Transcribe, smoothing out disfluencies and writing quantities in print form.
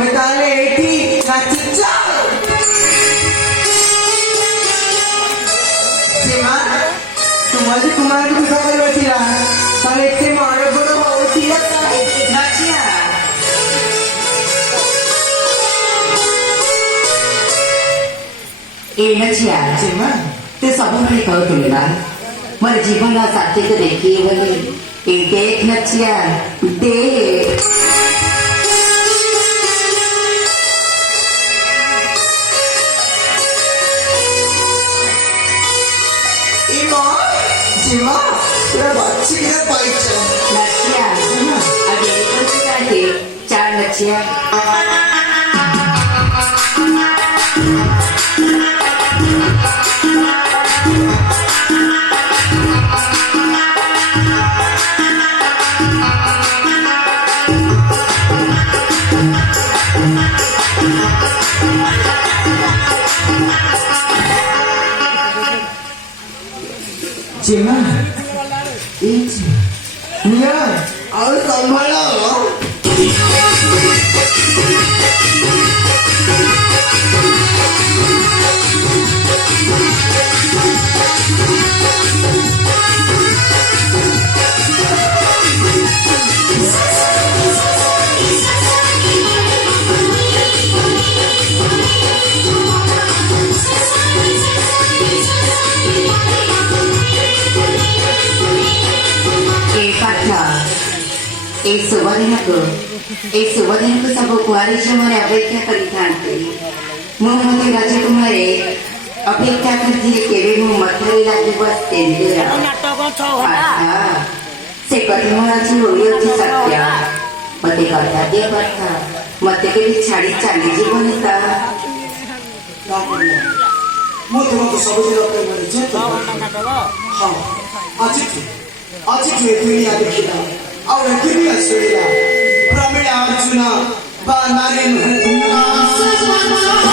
ତମେ ତାହେଲେ ଏଇଠି ନାଚୁଛ? ସୀମା ତୁମ ଆଜି କୁମାରକୁ ବିବାହ କରିବାର ଥିଲା, ତାହେଲେ ଏତେ ମନ ବଡ଼ ହଉଥିଲା କାହିଁକି? ନାଚିଆ ए नचिया ସୀମା ते सबैले कहते ना मोर जीवन साथी को देखिए बोले ए देख नचिया देख ଇମା ସୀମା ପୁରା ବାଛିକିନା ପାଇଛ। नचिया अभी कुछ काटे चार नचिया ସୀମା ନିଅ ଆଉ ସମ୍ଭାଳ। ए शुभदिन को सब कुआरी झील अपेक्षा करते मुझे राजकुमार अपेक्षा करती मत लगे से कथा आज होती सत्य मत कथा दिए कथा मत के छाड़ी चली जीवन ମୁଁ ତୁମକୁ ସବୁଦିନ ହଁ ଆଜିଠୁ ଏ ଦୁନିଆ ଦେଖିଲା ଆଉ ଏ ଦୁନିଆ ଶୁଣିଲା ପ୍ରମିଳା ଅର୍ଜୁନ ବା ନାରୀ ନୁହେଁ।